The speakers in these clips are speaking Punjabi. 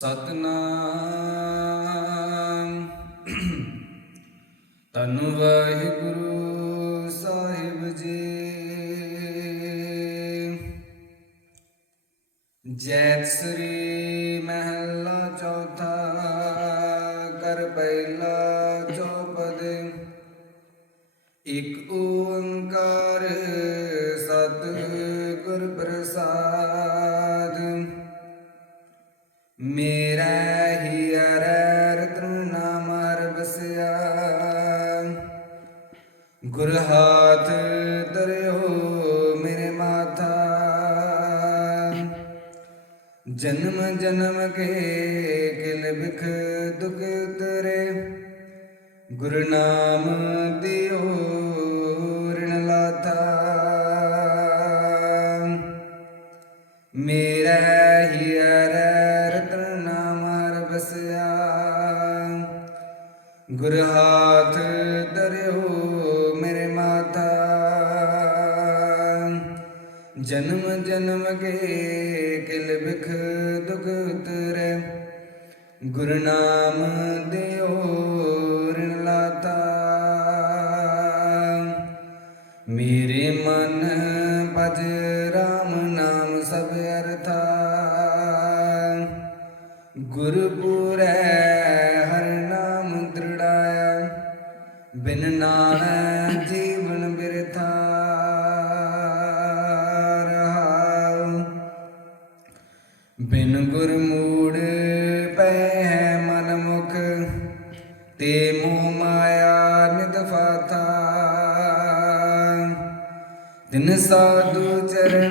ਸਤਨਾਮ। ਤਨੁ ਵਾਹਿਗੁਰੂ ਸਾਹਿਬ ਜੀ। ਜੈਤ ਸ੍ਰੀ ਮਹਿਲਾ ਚੌਥਾ, ਕਰ ਪਹਿਲਾ ਚੌਪਦ। ਇਕ ਓੰਕਾਰ ਸਤ ਗੁਰ ਪ੍ਰਸਾਦ। ਮੇਰਾ ਹੀ ਰਤਨ ਨਾਮ ਰਬਸਿਆ ਗੁਰ ਹਾਥ ਧਰਿਓ ਮੇਰੇ ਮਾਥਾ ਜਨਮ ਜਨਮ ਕੇ ਕਿਲ ਬਿਖ ਦੁਖ ਤਰੇ। ਗੁਰ ਨਾਮ ਦਿਓ ਰਿਣ ਲਾਥਾ ਮੇਰਾ ਹੀ ਰਤਨ ਗੁਰ ਹਾਥ ਧਰਿਓ ਮੇਰੇ ਮਾਤਾ। ਜਨਮ ਜਨਮ ਕੇ ਕਿਲ ਬਿਖ ਦੁਖ ਉਤਰੇ। ਗੁਰ ਨਾਮ ਦਿਓ ਰਿਣ ਲਾਤਾ। ਮੇਰੇ ਮਨ ਭਜ ਰਾਮ ਨਾਮ ਸਭ ਅਰਥਾ। ਗੁਰਪੁਰੈ ਬਿਨ ਨਾਮ ਜੀਵਨ ਬਿਰਥਾ ਰਹਾਉ ਬਿਨ ਗੁਰ ਮੂੜ ਪੈ ਹੈ ਮਨ ਮੁਖ, ਤੇ ਮੋਹ ਮਾਇਆ ਨਿਦ ਫਾਥਾ ਤਿਨ ਸਾਧੂ ਚਰਨ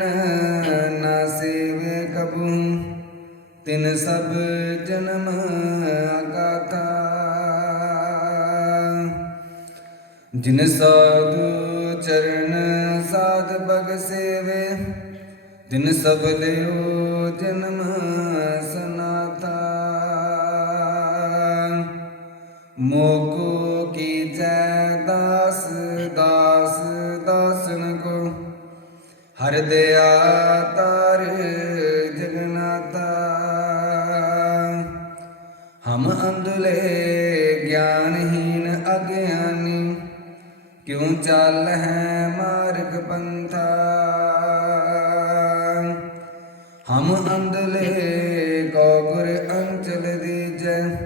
ਜਿਨ ਸਾਧੂ ਚਰਨ ਸਾਧ ਬਗ ਸੇਵੇ, ਤਿਨ ਸਭ ਲਿਓ ਜਨਮ ਸਨਾਥਾ ਮੋਕੋ ਕੀ ਜੈ ਦਾਸ ਦਾਸ, ਦਾਸਨ ਕੋ, ਹਰ ਦਿਆ ਤਾਰ ਜਗਨਾਤਾ। ਹਮ ਅੰਧਲੇ, ਗਿਆਨਹੀਨ ਅਗਿਆਨ ਕਿਉ ਚੱਲ ਹੈ ਮਾਰਗ ਪੰਥਾ? ਹਮ ਅੰਧਲੇ ਕੋ ਅੰਚਲ ਦੀਜੈ,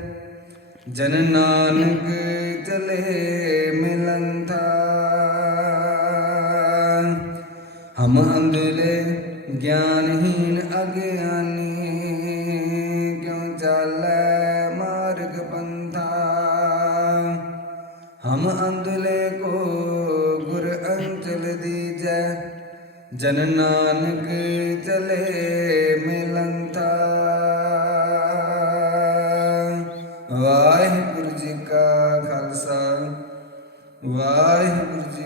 ਜਨ ਨਾਨਕ ਚਲੇ ਮਿਲੰਥਾ। ਹਮ ਅੰਧਲੇ ਗਿਆਨਹੀਨ ਅਗਿਆਨੀ, ਕਿਉ ਚਾਲੈ ਮਾਰਗ ਪੰਥਾ? ਹਮ ਅੰਧਲੇ ਕੋ ਗੁਰ ਅੰਚਲ ਦੀਜੈ ਜਨ ਨਾਨਕ ਚਲੇ ਮਿਲੰਥਾ ਵਾਹਿਗੁਰੂ ਜੀ ਕਾ ਖਾਲਸਾ। ਵਾਹਿਗੁਰੂ ਜੀ